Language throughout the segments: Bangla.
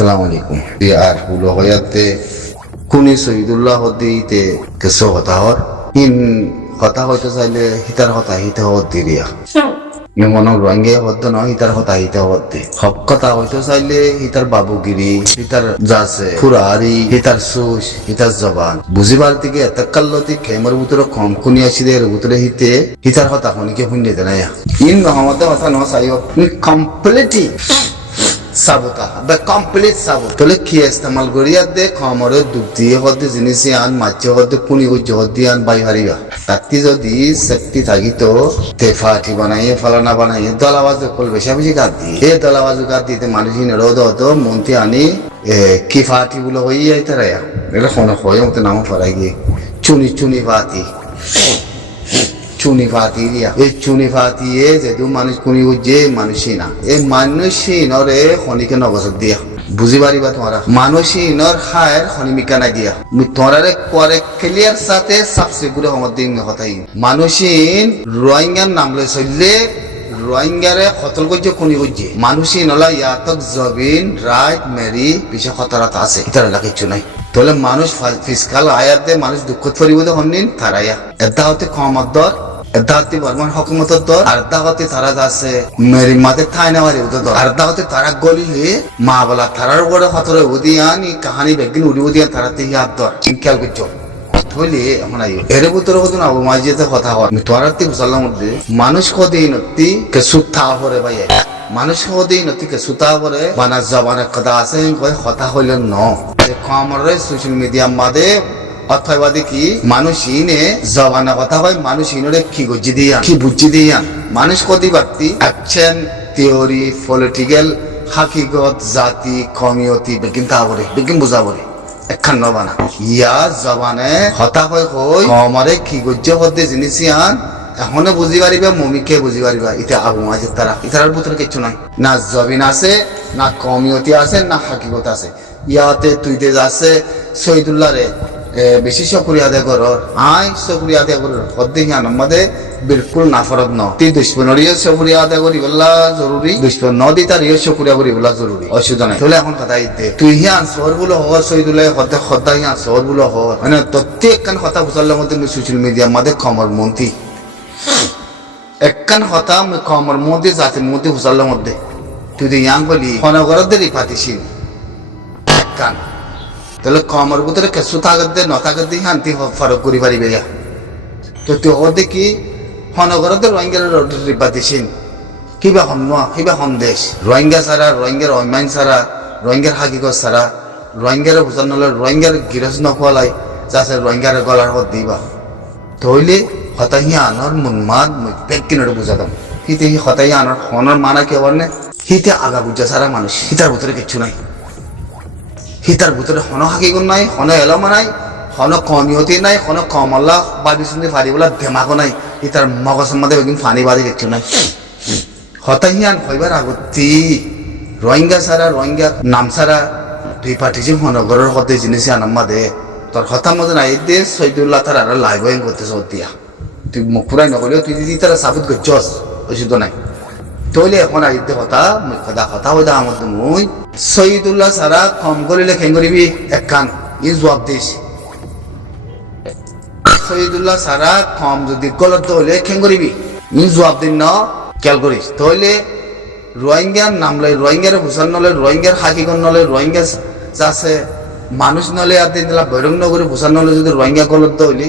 আসসালামু আলাইকুম। আর হুলো হয়াতে কুনি শহীদুল্লাহ হদিতে কেসো কথা হর ইন কথা হইতে চাইলে হিতার কথা হিতে হত দিরিয়া মনে রঙে হদ্দ ন হিতার কথা হিতে হদ্দে হক কথা হইতে চাইলে হিতার বাবুগিরি হিতার যাছে ফুরারি হিতার সুস হিতার জবান বুঝিবার দিকে এতকাল্লতি খেমর ভিতরে কম কুনি আসিলে এর ভিতরে হিতে হিতার কথা শুনিকে শুনিয়ে দেনাইয়া ইন নহমতে কথা ন চাইও কমপ্লিটলি সাবতা বা কমপ্লিট সাবত তলে কি ইস্তেমাল করিয়া দে খমরে দুধ দিয়ে হতে জিনিস আন মাছ হতে পুনি জহর দিয়ে আন বাই হারিবা তাতি যদি শক্তি থাকিত তে ফাটি বানাইয়ে ফালানা বানাইয়ে দলাবাজ কল বেশা বেশি গাদ দিয়ে এ দলাবাজ গাদ দিতে মানুষই নরদ হতো মন্ত্রী আনি কি ফাটি বলে হই যাইতে রায়া এটা কোনো হয় মতো নাম ফরাই গিয়ে চুনি চুনি ফাতি চুনি ফাতি দিয়া এই চুনি ফাতিয়ে যেহেতু মানুষ কুনি বুঝে মানুষই না এই মানুষই নরে খনিকে নগজত দিয়া বুঝি পারিবা তোমারা মানুষই নর খায়ের খনিমিকা নাই দিয়া তোমারে করে ক্লিয়ার সাথে সবসে গুলো আমার দিন হতাই মানুষই রোহিঙ্গার নাম লই চললে রোহিঙ্গারে কতল করছে কুনি বুঝে মানুষই নলা ইয়াতক জবিন রাইট মেরি পিছে খতরাত আছে ইতার এলাকা কিছু নাই তাহলে মানুষ ফিসকাল আয়াত দে মানুষ দুঃখ পরিব হন্নিন তারাইয়া এটা হতে ক্ষমতর এদাহতে বর্মান হকুমতর দর আর দাহতে তারা যাচ্ছে মেরি মাতে ঠাই নেওয়ার দর আর দাহতে তারা গলিলে মা বলা তারার উপরে হতরে উদিয়ান এই কাহানি বেগিন উড়ি উদিয়ান তারাতে ইয়াদ দর খেয়াল করছো হইলে এখন আইও এর ভিতরে কত না মাঝিতে কথা হয় তোরাতে বুঝলাম মধ্যে মানুষ কদিন নতি কে সুথা পরে ভাই মানুষ কদিন নতি কে সুতা পরে বানা জবানের কথা আছে কয় কথা হইল ন কমরে সোশ্যাল মিডিয়া মাদে অথবাদী কি মানুষই নে জবানা কথা হয় মানুষই নে কি গজি দিয়া কি বুঝি দিয়া মানুষ কদি ব্যক্তি অ্যাকশন থিওরি পলিটিক্যাল হাকিগত জাতি কমিউনিটি বেকিন তাবরে বেকিন বুঝাবরে একখান নবানা ইয়া জবানে হতা হয় কই কমরে কি গজ্জ হতে জিনিসিয়ান এখনো বুঝি পারিবা মমিকে বুঝি পারিবা ইতে আবু মাজিদ তারা ইতার ভিতরে কিছু নাই না জবিন আছে না কমিউনিটি আছে না হাকিগত আছে ইয়াতে তুই দে যাচ্ছে শহীদুল্লাহ রে বেশি শুকরিয়া আদায় করর আই শুকরিয়া আদায় করর হদ্দে হিয়ান আমাদের বিলকুল নাফরত ন তুই দুশ্মনরিও শুকরিয়া আদায় করি বলা জরুরি দুশ্মন ন দি তার ইয়ে শুকরিয়া করি বলা জরুরি অসুবিধা নাই তাহলে এখন কথা ইতে তুই হিয়ান শহর গুলো হ শহীদুল্লাহ হদ্দে খদ্দা হিয়ান শহর গুলো হ মানে প্রত্যেক কান কথা বুঝার মধ্যে সোশ্যাল মিডিয়া আমাদের খমর মন্ত্রী একখান কথা খমর মধ্যে জাতির মধ্যে বুঝার মধ্যে তুই তো ইয়াং বলি হনগরদের পাতিছিল একখান তাহলে কমর ভিতরে কেসু থাকত দে নথাকত দিয়ে শান্তি ফরক করি পারিবে তো তুই দেখি হনগরতে রোহিঙ্গার পাতিছিন কিবা হন কিবা সন্দেশ রোহিঙ্গা ছাড়া রোহিঙ্গার অন্যান্য ছাড়া রোহিঙ্গার হাকিগত ছাড়া রোহিঙ্গার বুঝার নলে রোহিঙ্গার গিরজ নখোয়ালাই যাচ্ছে রোহিঙ্গার গলার হত দিবা তৈলে হতাহি আনর মুনমাদ পেট কিনারে বুঝাতাম হিতে হতাহি আনর হনর মানা কে বলে হিতে আগা বুঝা ছাড়া মানুষ হিতার ভিতরে কিচ্ছু নাই হিতার ভিতরে হন হাকিগুণ নাই হন এলমা নাই হন কমিউনিটি নাই হন কমল্লা বাদি শুনতে পারি বলা ধেমাকো নাই হিতার মগজের মধ্যে একদিন ফানি বাদি কিছু নাই হতাহিয়ান হইবার আগতি রোহিঙ্গা ছাড়া রোহিঙ্গা নাম ছাড়া দুই পার্টি যে হনগরের হতে জিনিস আনাম্মা দে তোর হতার মধ্যে নাই দে শহীদুল্লাহ তার আর লাইভ করতে দিয়া তুই মুখ ফুরাই নকলেও তুই দিদি তারা সাবুত করছস অসুবিধা নাই তৈলে এখন আইতে কথা কথা কথা হইতা আমার মুই শহীদুল্লাহ সারা কম করিলে খেং করিবি এক কান ই জবাব দিস শহীদুল্লাহ সারা কম যদি গলত হইলে খেং করিবি ই জবাব দিন ন খেয়াল করিস তৈলে রোহিঙ্গার নাম লয় রোহিঙ্গার ভূষণ নলে রোহিঙ্গার হাকিগণ নলে রোহিঙ্গা যাচ্ছে মানুষ নলে আর দিন দিলা বৈরং নগরী ভূষণ নলে যদি রোহিঙ্গা গলত হইলি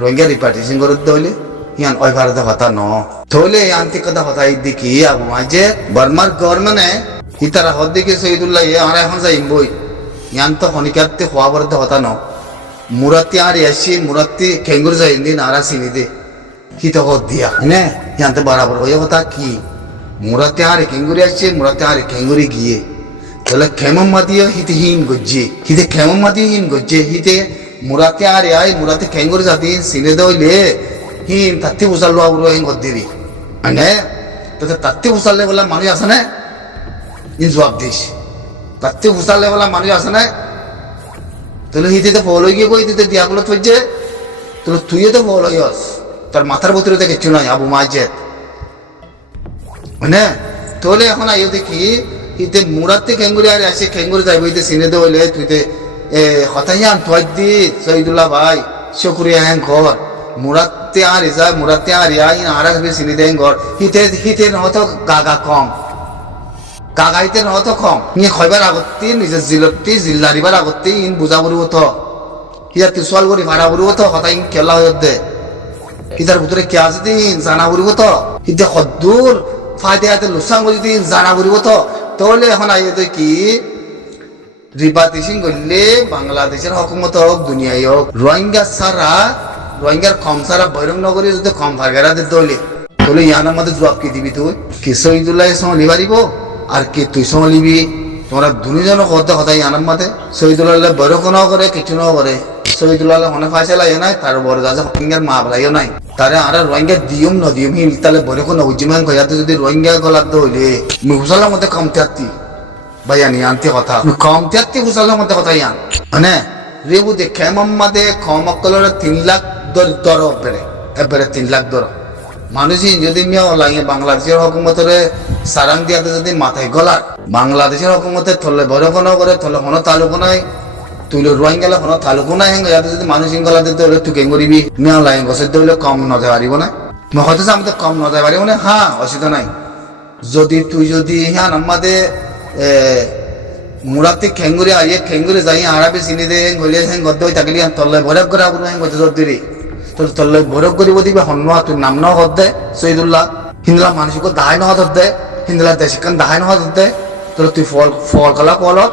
রোহিঙ্গা রিপার্টিশন করতে হইলে ইয়ান ওই ভারতে কথা ন তাহলে আন্তিক কথা কথা দেখি আবু মাঝে বর্মার গভর্নমেন্টে হিতারা হদ দিকে শহীদুল্লাহ আমরা এখন যাইম বই ইয়ান তো হনিকাতে হওয়া বলতে কথা ন মুরাতি আর আসি মুরাতি খেঙ্গুর যাইন দিন আর চিনি দে হিত হদ দিয়া হ্যাঁ ইয়ানতে বরাবর হয়ে কথা কি মুরাতি আর খেঙ্গুরি আসছে মুরাতি আর খেঙ্গুরি গিয়ে তাহলে খেমম মাতিয়ে হিতে হীন গজ্জে হিতে খেমম মাতিয়ে হীন গজ্জে হিতে মুরাতি আর আয় মুরাতি খেঙ্গুরি জাতি চিনে দইলে হিন তাত্তি বুঝার লোয়া বুড়ো হিন গদ্দিরি মানে তো তাত্তি বুঝালে বলে মানুষ আছে না ইন জবাব দিস তাত্তি বুঝালে বলে মানুষ আছে না তাহলে হিতে ফল হয়ে গিয়ে বই দিতে দিয়া বলে তুই যে তাহলে তুইও তো ফল হইস তার মাথার ভিতরে তো কিছু নাই আবু মাজিদ মানে তাহলে এখন আইও দেখি হিতে মুরাতে খেঙ্গুরি আর আসে খেঙ্গুরি যাইব হিতে চিনে দে হইলে তুইতে হতাই আন তুই দি শহীদুল্লাহ ভাই শুক্রিয়া হ্যাঁ ঘর মুরাতে আর ইজা মুরাতে আর ইয়াই আর আসবে চিনি দেন ঘর হিতে নহতো গাগা কম গাগাইতে নহতো কম নিয়ে খয়বার আগত্তি নিজের জিলতি জিল্লারিবার আগত্তি ইন বুঝা বলব তো হিয়ার তিসওয়াল করি ভাড়া বলব তো হতাই খেলা হয়ে দে হিতার ভিতরে কে আছে দিন জানা বলব তো হিতে সদ্দূর ফায়দে হাতে লুসাং বলি দিন জানা বলব তো তাহলে এখন আইয়ে তো কি রিপার্টিশন করলে বাংলাদেশের হকুমত হোক দুনিয়ায় হোক রোহিঙ্গা সারা রোহিঙ্গার কম সারা বৈরং নগরী যদি কম ফারগারা দিতে হলে তাহলে ইয়ানোর মধ্যে জবাব কি দিবি তুই কি শহীদুল্লাহ সঙ্গে লিবারিব আর কি তুই সঙ্গে লিবি তোমরা দুজন কথা কথা ইয়ানোর মধ্যে শহীদুল্লাহ বৈরক ন করে কিছু ন করে শহীদুল্লাহ মনে ফাইসলা ইয়ে নাই তার বড় আছে রোহিঙ্গার মা বলাইও নাই তারে আর রোহিঙ্গা দিয়ম ন দিয়ম হিল তাহলে বৈরক নজিমান কইয়াতে যদি রোহিঙ্গা গলাতে হইলে মুসলার মধ্যে কম থাকতি ভাইয়ানি আনতে কথা কম থাকতি মুসলার মধ্যে কথা ইয়ান মানে রেবু দেখে মাম্মাদে কম অকলের 3 লাখ দর এবারে 3 লাখ দর মানুষই যদি মিয়া লাগে বাংলাদেশের হকুমতের সারাং দিয়াতে যদি মাথায় গলার বাংলাদেশের হকুমতে থলে বড় করে থলে কোনো তালুক নাই তুইলে রোহিঙ্গা কোনো তালুক নাই হেঙ্গ ইয়াতে যদি মানুষ গলা দিতে হলে তুই কেন করিবি মিয়া লাগে গছের দিলে কম নজা পারিব না হয়তো আমাদের কম নজা পারিব না হ্যাঁ অসুবিধা নাই যদি হ্যাঁ আমাদের মুরাতে খেঙ্গুরে আইয়ে খেঙ্গুরে যাই আরাবে চিনি দে গলে হেং গদ্দ থাকলি তলে ভরক করা কোনো হেং গদ্দ দিরি তোর তলে ভরক করিব দিবে হন্নোয়া তুই নাম ন হদ দে শহীদুল্লাহ হিন্দুলা মানুষক দাহাই ন হদ দে হিন্দুলা দেশিকান দাহাই ন হদ দে তোর তুই ফল কলা কলত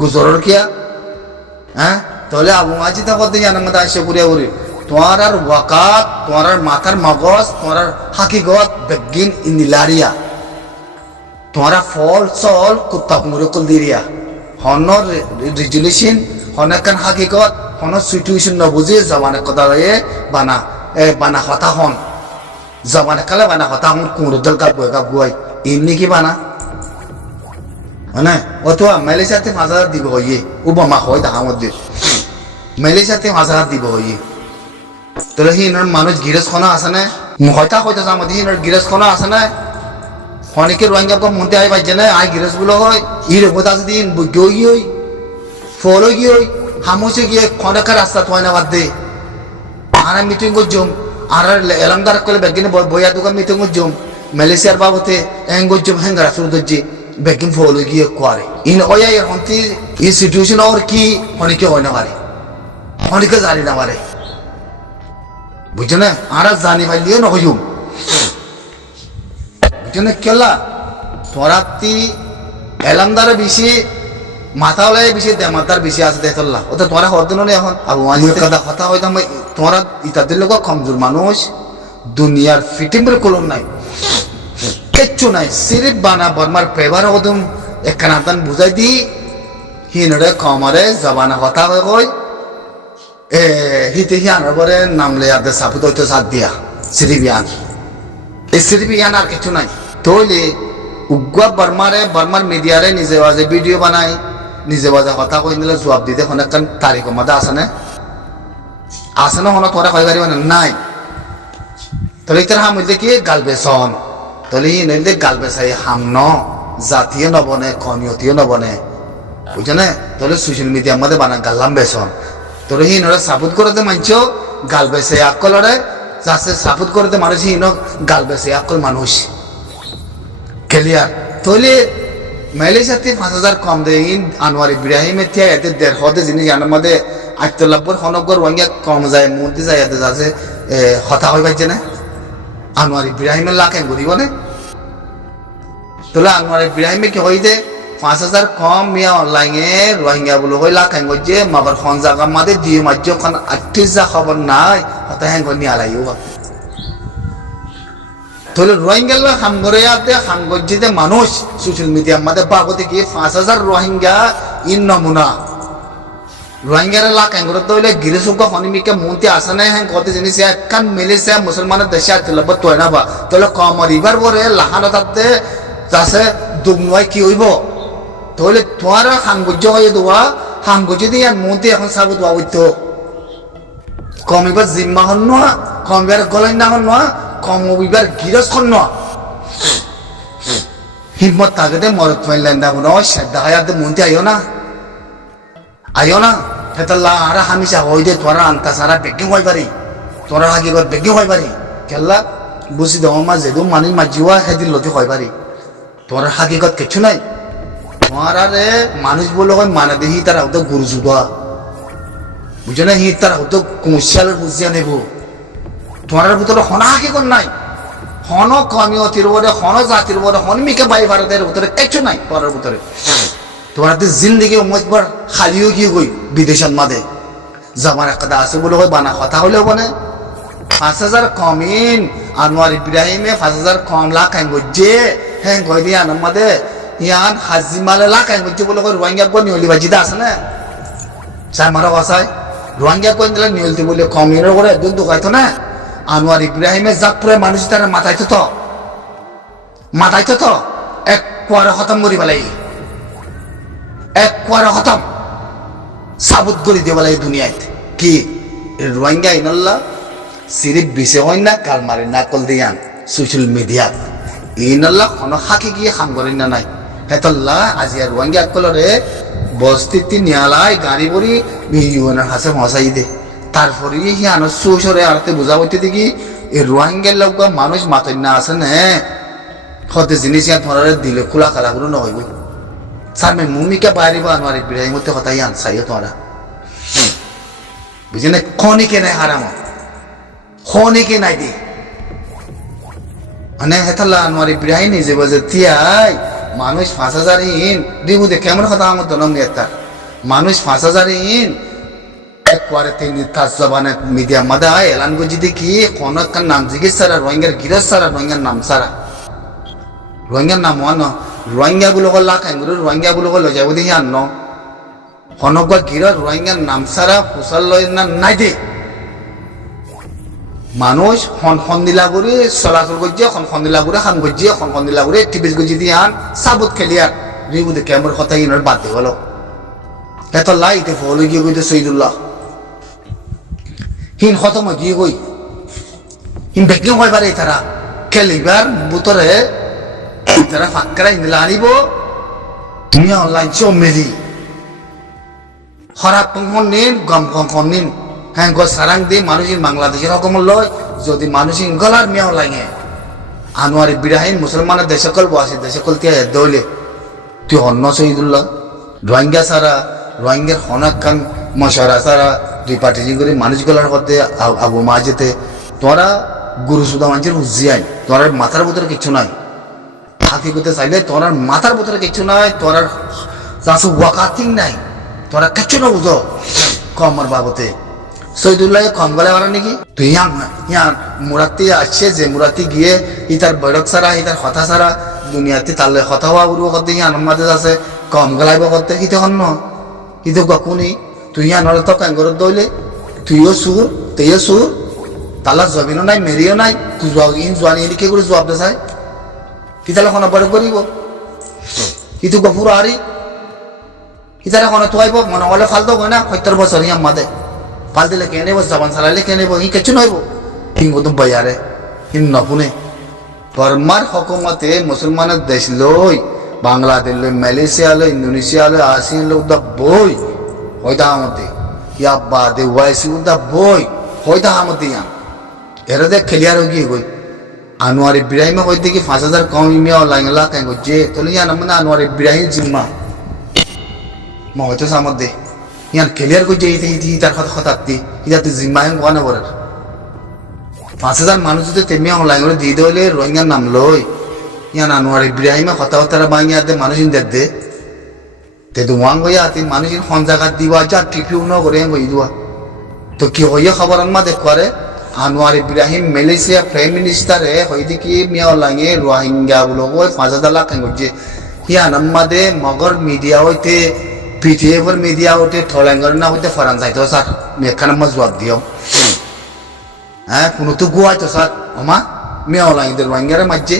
গুজরের কিয়া হ্যাঁ তাহলে আবু মাজি তা করতে জানার মধ্যে আসে করিয়া করি তোমার আর ওয়াকাত তোমার আর মাথার মগজ তোমার আর হাকিগত বেগিন ইন্দিলারিয়া তোমারা ফল চল কুত্তাক মুরকল দিরিয়া হনর রেজুলেশন হনকান হাকিকত হনর সিচুয়েশন নবুঝে জবানে কথা বানা হতা হন জবানে কালে বানা হতা হন কুমরুদল কাপ গুয়াই ইমনি কি বানা মানে অথবা মালয়েশিয়াতে 5,000 দিব হইয়ে উবামা হয় দাহার মধ্যে মালয়েশিয়াতে 5,000 দিব হইয়ে তাহলে হিনর মানুষ গিরেজ খনা আছে না হয়তা হয়তো আমাদের হিনর গিরেজ খনা আছে না অনেকে রোহিঙ্গা মধ্যে আই পাইছে না আই গিরেজ গুলো হয় ইরে বোঝা দিন গই ফলো গিয়ে হামুসে গিয়ে খনকার রাস্তা তোয় না বাদ দে আর মিটিং করছম আর এলামদার করে বেগিনে বইয়া দোকান মিটিং করছম মালয়েশিয়ার বাবতে এং করছম হেঙ্গারা শুরু ধরছি বেগিন ফলো গিয়ে করে ইন ওয়া এর হন্তি এই সিচুয়েশন আর কি অনেকে হয় না পারে অনেকে জানি না পারে বুঝছো না আর জানি পাইলিও না হইম বুঝছো কেলা তোরাতি এলামদারে বেশি মাথা হলে বেশি দেমাতার বেশি আছে দেখলা ওটা তোরা হরদিন এখন আবু মাজিদের কথা হয়তো তোরা ইতাদের লোক কমজোর মানুষ দুনিয়ার ফিটিংয়ের কলম নাই কিচ্ছু নাই সিরিফ বানা বর্মার পেবার হদম একখানাতান বুঝাই দি হিনরে কমরে জবানা কথা হয়ে কই হিতে হিয়ানোর পরে নামলে আর সাপুত হইতো সাত দিয়া সিরিবিয়ান এই সিরিবিয়ান আর কিছু নাই তৈলে উগ্র বর্মার মিডিয়ারে নিজে বাজে ভিডিও বানায় নিজে বাজে কথা কই দিলে জবাব দিতে অনেকক্ষণ তারিখ মধ্যে আসে না হন তোরা কয় পারিব না নাই তাহলে ইতার হাম হইলে কি গালবেসন তাহলে ই নইলে গালবেসাই হাম ন জাতীয় নবনে কমিয়তীয় নবনে বুঝছো না তাহলে সোশ্যাল মিডিয়ার মধ্যে বানা গাল্লাম বেসন তোরে হি নরা সাপোর্ট করতে মানছো গালবেসে আকলরে যাচ্ছে সাপোর্ট করতে মানুষ হিন গালবেসে আকল মানুষ ক্লিয়ার তাহলে মালয়েশিয়াতে 5,000 কম দেয় আনোয়ার ইব্রাহিমের থেকে এতে 150 জিনিস জানার মধ্যে 8 হনগর ওয়াঙ্গা কম যায় মধ্যে যায় এতে যাচ্ছে হতা হয়ে পাইছে না আনোয়ার ইব্রাহিমের লাখ গরিব না তাহলে আনোয়ার ইব্রাহিমে কি হই দে 5,000 কম মিয়া অনলাইনে রোহিঙ্গা বলে হই লাখ হ্যাঙ্গ যে মাবার খন জায়গা মাদে দিয়ে মাঝ খন 38 যা খবর নাই হতা হ্যাঙ্গ নিয়ে আলাইও তাহলে রোহিঙ্গা হামগরিয়াতে হামগজিতে মানুষ সোশ্যাল মিডিয়ার মধ্যে বাগতে কি 5,000 রোহিঙ্গা ইন নমুনা রোহিঙ্গার লাখ হ্যাঙ্গরতে হইলে গিরিসুক হনিমিকে মন্ত্রী আসে না হ্যাঁ কত জিনিস একখান মিলেছে মুসলমানের দেশে আসলে তৈ না বা তাহলে কম রিভার বরে লাহানো তাতে যাচ্ছে দুমনুয়াই কি হইব তাহলে তোমার হাঙ্গজ্য হয়ে দেওয়া হাঙ্গজ্য দিয়ে মন্ত্রী এখন সাব দেওয়া হইতো কমিবার জিম্মা হন না কমিবার গলাই না হন না কম বিবার গিরস খন না হিম্মত থাকতে মরত পাইলেন না কোনো শ্রদ্ধা হায়াত মনতে আইও না হেতাল্লা আর হামিশা হই দে তোরা আন্তা সারা বেগিং হই পারি তোরা হাগিগত বেগিং হই পারি খেলা বুঝি দেওয়া মা যেদু মানি মাজিওয়া সেদিন লতি হই পারি তোর হাগিগত কিছু নাই তোমার আরে মানুষ বলে হয় মানে দেখি তারা হতো গুরু জুদা বুঝে না হি তারা হতো কুশালের বুঝিয়া নেব তোমার ভিতরে হনা হাগিগত নাই হন কমিয়তির বলে হন জাতির বলে হনমিকে বাই ভারতের ভিতরে কিছু নাই তোমার ভিতরে তোমার জিন্দগি উমতবার খালিও কি গই বিদেশত মাদে জামার একটা আছে বলে হয় বানা কথা হলেও বনে 5,000 কমিন আনোয়ার ইব্রাহিমে 5,000 কম লাখ আইন গজ্জে হ্যাঁ গই দিয়ে আনার মাদে ইয়ান হাজি মালে লাখ আইন গজ্জে বলে হয় রোহিঙ্গা কোন নিয়লি বাজিদা আছে না চাই মারা বাসায় রোহিঙ্গা কোন দিলে নিয়লতে বলে কমিনের করে একদম দোকাইতো না আনোয়ার ইব্রাহিমে জাপুরে মানুষ তারা মাথাইতো তো এক কোয়ারে খতম করি পেলাই এক কোয়ারে খতম সাবুত করে দিয়ে পেলাই দুনিয়ায় কি রোহিঙ্গা ইনল্লা সিরিপ বিছে হয় না কালমারি না কল দিয়ান সোশ্যাল মিডিয়াত ইনল্লা কোনো হাকি গিয়ে খাম করেন না নাই হেতল্লা আজি আর রোহিঙ্গা কলরে বস্তিতি নিয়ালাই গাড়ি বড়ি ইউএনের হাসে মশাই দে তারপরে হিয়ানো সুসরে আরতে বোঝা হইতে দেখি এই রোহিঙ্গার লোক মানুষ মাতই না আছে না হতে জিনিস ইয়ান তোমার দিলে খোলা কালাগুলো নহইব স্যার মে মুমিকা বাইরিব আনোয়ার ইব্রাহিম মতে কথা ইয়ান চাইও তোমরা বুঝে না খনিকে নাই হারাম খনিকে নাই দি মানে হেতাল্লা আনোয়ার ইব্রাহিম নিজে বজে তিয়াই মানুষ 5,000 ইন দিবু দে কেমন কথা আমার দনম নেতা মানুষ 5,000 ইন একবারে তিনি তার জবানে মিডিয়া মাদা এলান গজি দেখি কোন একটা নাম জিজ্ঞেস সারা রোহিঙ্গার গিরস সারা রোহিঙ্গার নাম সারা রোহিঙ্গার নাম ওয়ান রোহিঙ্গা গুলো লাখাই গুলো রোহিঙ্গা গুলো লজাব দেখি আন্ন হনকা গিরস রোহিঙ্গার নাম সারা ফুসাল লয় না নাই দে মানুষ খন দিলা করে চলাচল গজিয়ে খন দিলা করে খান গজিয়ে খন দিলা করে টিভিস গজি দিয়ে আন সাবুত খেলিয়ার রিবু দেখে আমার কথা ইনার বাদ দিয়ে হলো এত লাইতে ফলো গিয়ে গইতে সৈদুল্লাহ হিন খতম গিয়ে গই হিন বেকিং হয় পারে তারা খেলিবার বুতরে তারা ফাঁকরা ইন্দলা আনিব তুমি অনলাইন চমেলি খারাপ পঙ্কন নিন গম পঙ্কন নিন হ্যাঁ গো সারাং দিয়ে মানুষের বাংলাদেশের রকম লয় যদি মানুষের গলার মেয়াও লাগে আনোয়ার ইব্রাহিম মুসলমানের দেশে কল বসে দেশে কল তিয়া দৌলে তুই অন্য সৈদুল্লাহ রোহিঙ্গা সারা রোহিঙ্গার হনাক খান মশারা সারা দুই পার্টি করে মানুষ গলার করতে আবু মা যেতে তোরা গুরু সুদা মানুষের বুঝিয়াই তোর মাথার ভিতরে কিছু নাই হাতি করতে চাইলে তোর মাথার ভিতরে কিছু নাই তোর চাষু ওয়াকাতিং নাই তোরা কিচ্ছু না বুঝো কমর বাবতে সৈদুল্লাহ কম গলে মারা নাকি তুই ইয়ান মুরাতি আসছে যে মুরাতি গিয়ে ইতার বৈরক সারা ইতার কথা সারা দুনিয়াতে তাহলে কথা হওয়া উড়ব করতে ইয়ান মাঝে আছে কম গলাইব করতে কি তখন ন কিন্তু কখনই তুই ইয়ান হলে তো কাঙ্গর দইলে তুইও সুর তালা জমিনও নাই মেরিও নাই তুই জোয়ানি কে করে জবাব দে চাই কি তাহলে কোনো বড় করিব কিন্তু গপুর আরি কি তারা কোনো তোয়াইব মনে হলে ফালতো হয় না 70 বছর ইয়াম মাদে ফাল দিলে কে নেব জবান চালাইলে কে নেব ই কিছু নইব হিঙ্গ তো বয়ারে হিন নপুনে বর্মার হকুমতে মুসলমানের দেশ লই বাংলাদেশ লই মালয়েশিয়া লই ইন্দোনেশিয়া লই আসিয়ান লোক দা বই হয়তো আমাদের ইয়া বাদে ওয়াইসি দা বই হয়তো আমাদের ইয়া এরা দেখ খেলিয়ার গিয়ে গই আনোয়ার ইব্রাহিম হইতে কি 5,000 কম ইমিয়া লাইনলা কেন যে তোলে ইয়া নামনা আনোয়ার ইব্রাহিম জিম্মা মা হয়তো আমাদের ইয়ান ক্লিয়ার করে ইতি তার কথা ইয়াতে জিম্মায়ন কোয়া না বলার 5,000 মানুষ যদি তেমনি অনলাইন করে দিয়ে দেওয়ালে রোহিঙ্গার নাম লই ইয়ান আনোয়ার ইব্রাহিমে কথা তারা বাঙিয়ে আতে মানুষ দে তে দুয়াং হইয়া আতি মানুষ খন জায়গা দিবা যা টিপিউ ন করে গই দুয়া তো কি হইয়া খবর আনমা দেখবারে আনোয়ার ইব্রাহিম মালয়েশিয়া প্রাইম মিনিস্টারে হইতে কি মিয়া লাগে রোহিঙ্গা গুলো 5,000 লাখ যে ইয়ান আমাদে মগর মিডিয়া হইতে পিটিএফর মিডিয়া ওঠে ঠলাঙ্গর না হইতে ফরান যাইতো স্যার মেখানা মা জবাব দিও হ্যাঁ কোনো তো গোয়াই তো স্যার আমা মেয়া লাইনদের রোহিঙ্গারে মাঝে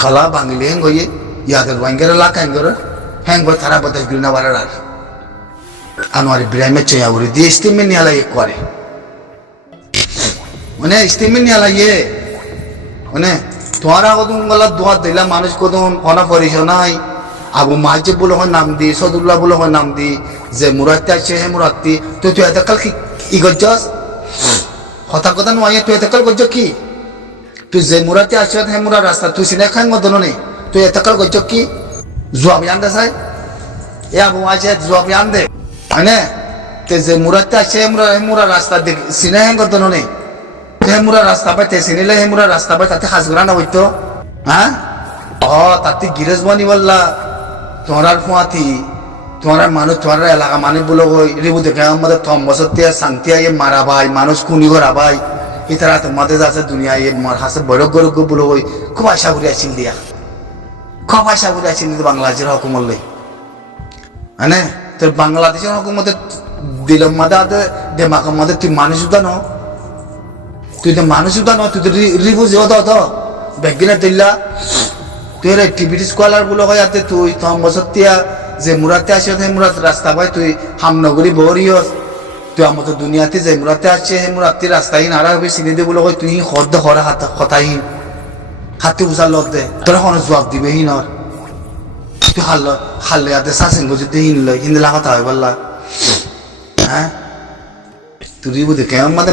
খালা বাঙালি হেং গইয়ে ইয়াদের রোহিঙ্গারে লাখ হ্যাং গই তারা বদাই গিলনা বাড়ার আর আনোয়ার ইব্রাহিমের চেয়া উড়ে দিয়ে স্টেটমেন্ট নিয়ে লাগে করে মানে স্টেটমেন্ট নিয়ে লাগে মানে তোমারা কদম গলা দোয়া দিলা মানুষ কদম অনা পরিস নাই আবু মাহাজিব বলে হয় নাম দি সদুল্লাহ বলে হয় নাম দি যে মুরাত্তি আছে হে মুরাত্তি তুই এত কাল কি ই করছস কথা কথা নয় তুই এত কাল করছ কি তুই যে মুরাত্তি আছে হে মুরা রাস্তা তুই সিনে খান মদন নেই তুই এত কাল করছ কি জবাব আনতে চাই এ আবু মাহাজিব জবাব আন দে হ্যাঁ তে যে মুরাত্তি আছে হে মুরা রাস্তা দেখ সিনে হ্যাঁ মদন নেই হে মুরা রাস্তা পাই তে সিনিলে হে মুরা রাস্তা পাই তাতে হাজগরা না হইতো হ্যাঁ তাতে গিরেজ বানি বললা তোমার ফুয়াতি তোমার মানুষ তোমার এলাকা মানুষ বলো ওই রিবু দেখে আমাদের থম বছর তিয়া শান্তিয়া ইয়ে মারা ভাই মানুষ খুনি করা ভাই ইতারা তোমাদের আছে দুনিয়া ইয়ে মার হাসে বৈরক গরক বলো ওই খুব আশা করি আসছিল দিয়া খুব আশা করি আসছিল বাংলাদেশের হকুমত লই মানে তোর বাংলাদেশের হকুমতে দিলম মাদে দেমাক মাদে তুই মানুষ উদানো তুই তো মানুষ উদানো তুই তো রিবু যে তো ব্যাগিনা দিল্লা তুই টিভি স্কলার বলো হয় তুই থম বছর তিয়া যে মুরাতে আসে হে মুরাত রাস্তা পাই তুই হামনগরী বহরিয়স তুই আমার দুনিয়াতে যে মুরাতে আসছে হে মুরাতি রাস্তাহীন আর হবে চিনি দে বলে তুই হদ হরা হতাহীন হাতে উজার লত দে তোরা কোনো জবাব দিবে হিন তুই হাল্লে হাতে শাসেন যদি হিনল হিন্দলা কথা হয় বললা হ্যাঁ তুই বুঝে কেমন মাঝে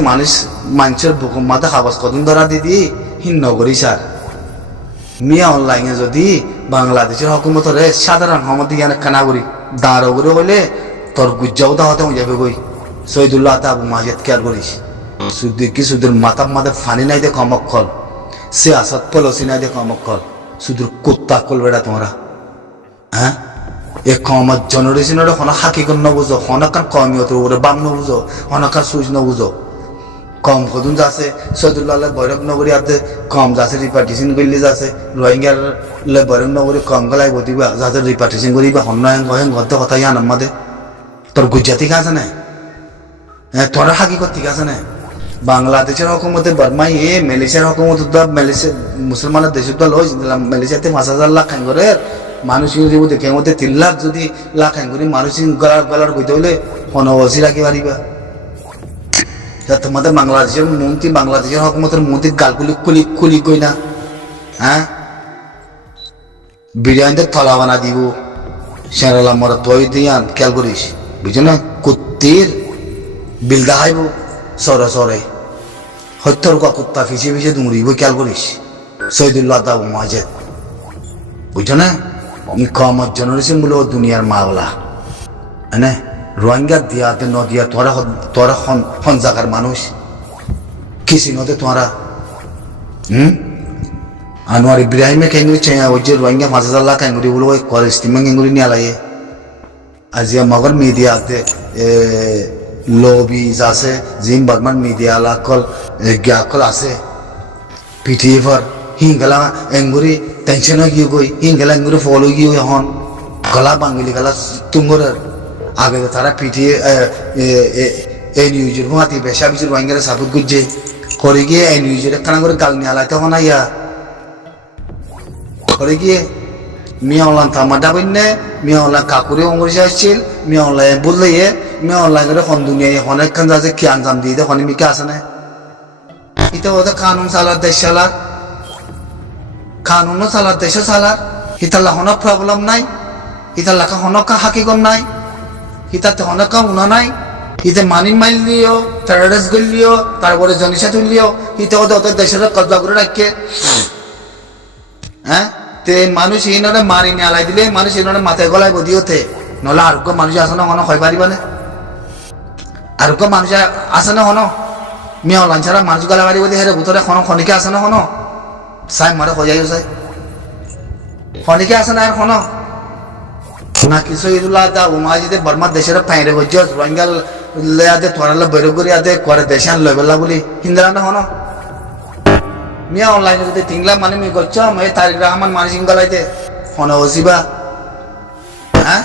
মানুষের বুকুম মাঝে হাবাস কদম ধরা দিদি হিন নগরী সার মিয়া অনলাইনে যদি বাংলাদেশের হকুমতরে সাধারণ হমতি জ্ঞান কানাগরি দাঁড়গরি হইলে তোর গুজ্জাও দাওয়াতে হয়ে যাবে বই শহীদুল্লাহ আবু মাজিদ কেয়ার করিস সুদ্দির কি সুদূর মাতার মাঝে ফানি নাই দে কমক্ষল সে আসাদ পলসি নাই দে কমক্ষল সুদূর কুত্তা কল বেড়া তোমরা হ্যাঁ এ কমত জেনারেশনের হনা হাকিকত নবুঝো হনাকার কমিয়তের উপরে বাম নবুঝো হনাকার সুইচ নবুঝো কম কদুন যাচ্ছে সৈদুল্লাহ বৈরব নগরী আছে কম যাচ্ছে রিপার্টিশন করলে যাচ্ছে রোহিঙ্গার বৈরব নগরী কম গলাই বদিবা যাতে রিপার্টিশন করিবা হন্যয়ন গহেন গদ্য কথা ইয়ান আমাদের তোর গুজরাটি আছে না হ্যাঁ তোর হাকিকত ঠিক আছে না বাংলাদেশের হকুমতে বর্মাই মালয়েশিয়ার হকুমত মালয়েশিয়া মুসলমানের দেশের দল হয়েছে মালয়েশিয়াতে 5,000 লাখ খাঙ্গরের মানুষ দেখে মধ্যে 3 লাখ যদি লাখ খাঙ্গরি মানুষ গলার গইতে হইলে হনবসি রাখি পারিবা তোমাদের বাংলাদেশের মন্ত্রী বাংলাদেশের হকুমতের মন্ত্রী গালগুলি খুলি কই না হ্যাঁ বিরিয়ানিতে থলা বানা দিব সেরালা মরা তৈ দিয়ান খেয়াল করিস বুঝছো না কুত্তির বিল দেখাইব সরে সরে হত্যর কুত্তা ফিসে ফিসে দুমড়িব খেয়াল করিস শহীদুল্লাহ আবু মাজিদ বুঝছো না কমত জেনারেশন বলে দুনিয়ার মাওলা হ্যাঁ রোহিঙ্গা দিয়াতে নদিয়া তোরা হন জাগার মানুষ কিসি নদে তোরা আনোয়ার ইব্রাহিমে কেঙ্গুরি চেয়া ওই যে রোহিঙ্গা 5,000 লাখ কেঙ্গুরি বলে ওই করে স্টিমে কেঙ্গুরি নিয়ে লাগে আজিয়া মগর মিডিয়াতে লবি আছে জিম বর্মান মিডিয়া লাকল গ্যাকল আছে পিটিএফর হিংগলা এঙ্গুরি টেনশন গিয়ে গই হিংগলা এঙ্গুরি ফলো গিয়ে হন গলা বাঙ্গলি গলা তুঙ্গরের আগে তারা পিটিয়ে এই নিউজের ভাতি বেশা বিচুর রোহিঙ্গারা সাবুত গুজে করে গিয়ে এই নিউজের কানা করে গাল নিয়ে আলাইতে হন ইয়া করে গিয়ে মিয়া অনলাইন থামা ডাবিনে মিয়া অনলাইন কাকুরে অঙ্গুরি আসছিল মিয়া অনলাইন বললে মিয়া অনলাইন করে হন দুনিয়ায় অনেকক্ষণ যাচ্ছে কি আঞ্জাম দিয়ে দেয় হনে মিকে আসে না এটা ওদের কানুন চালার দেশ চালার কানুনও চালার দেশে চালার ইতাল্লা হনক প্রবলেম নাই ইতাল্লাকা হনকা হাকিগম নাই ইতাতে হনকা উনা নাই ইতে মানি মাইলিও টেররিস্ট গলিও তারপরে জনিসা তুলিও ইতে ওদের দেশের কব্জা করে রাখে হ্যাঁ তে মানুষ ইনারে মারি নিয়ে আলাই দিলে মানুষ ইনারে মাথায় গলায় বদি হতে নহলে আরোগ্য মানুষ আসে না হন হয় পারিবা না আরোগ্য মানুষ আসে না হন মিয়া লাঞ্চারা মানুষ গলা মারি বদি হেরে ভিতরে খন খনিকে আসে না হন চাই মারে হজাইও চাই খনিকে আসে না আর হন না কিছু ইদুল্লাহ উমাজিদে বর্মার দেশের ফাইরে বজ্জ রোহিঙ্গা লেয়াদে তোরালে বৈরব করি আদে করে দেশে আন লইবেলা বলি হিন্দারা না হন মিয়া অনলাইনে যদি তিনলা মানে মি করছ মই তারিখ রহমান মানসিং গলাইতে ফোন ওসিবা হ্যাঁ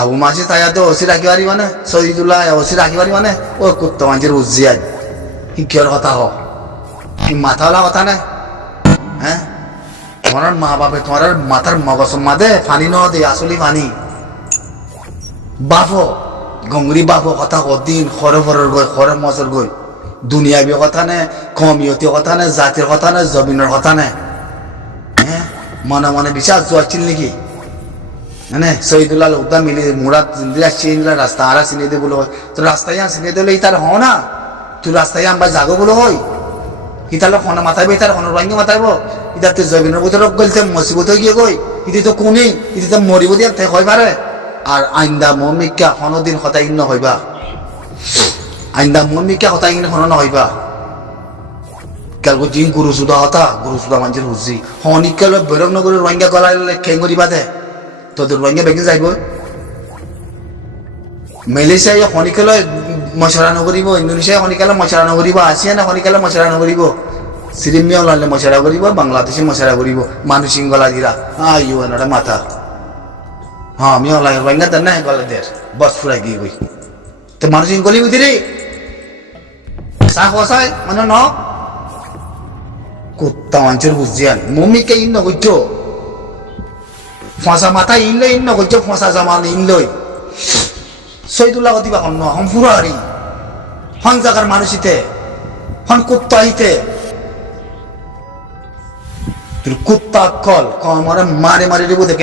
আবু মাসি তাই তো ওসি রাখি পারি মানে শহীদুল্লাহ ওসি রাখি পারি মানে ও কুত্তা মাঞ্জির উজ্জিয়াজ কিয়র কথা হ কি মাথাওয়ালা কথা না হ্যাঁ তোমার মা বাপে তোমার মাথার মগজ মাদে ফানি ন দে আসলি ফানি বাপো গঙ্গুরি বাপো কথা কদিন খরে ফরের গই খরে মসর গই দুনিয়াবী কথা নে, কমিয়তি কথা নে, জাতির কথা নে, জমিনের কথা নে। হ্যাঁ, মনে মনে বিশ্বাস জোয়াচ্ছিল নাকি? মানে শহীদুল্লাহ উদ্দা মিলি মুরাদ জিন্দিরা চিনলা রাস্তা আরা চিনে দে বলো হয়, তো রাস্তায় চিনে দিলে তার হ না, তুই রাস্তায় আমরা যাগো বলো হয়, ইতালে খনা মাথাইব, ইতার খনের রঙে মাথাইব, ইতার তো জমিনের ভিতরে গলতে মসজিবত গিয়ে গই, ইতি তো কোনেই, ইতি তো মরিব দিয়ে হয় পারে। আর আইন্দা মমিকা হনদিন হতাই ন হইবা, আইন্দা মমিকা হতাই হন নহইবা। কালকে জিন গুরু সুদা হতা, গুরু সুদা মানুষের হুজি হনিকাল বৈরব নগরের রোহিঙ্গা গলায় খেঙ্গরি বাদে তোদের রোহিঙ্গা বেগে যাইব। মালয়েশিয়া হনিকালে মশারা নকরিব, ইন্দোনেশিয়া হনিকালে মশারা নকরিব, আসিয়ানা হনিকালে মশারা নকরিব, সিরিমিয়া লালে মশারা করিব, বাংলাদেশে মশারা করিব, মানুষ গলা দিরা আইও এনারা মাথা। হ্যাঁ আমি লাগে রোহিঙ্গা দেন না গলা দের বস ফুরাই গিয়ে গই তো মানুষ গলি বুঝি রে চা খসাই মানে ন কুত্তা মানুষের বুঝিয়ান মমিকে ইন্ন করছ ফসা মাথা ইনলে ইন্ন করছ, ফসা জামান ইনলই শহীদুল্লাহ দিবা অন্য হম ফুরারি হন জায়গার মানুষিতে হন কুত্তা হিতে কুত্তা কল মারে মারে দিব দেখে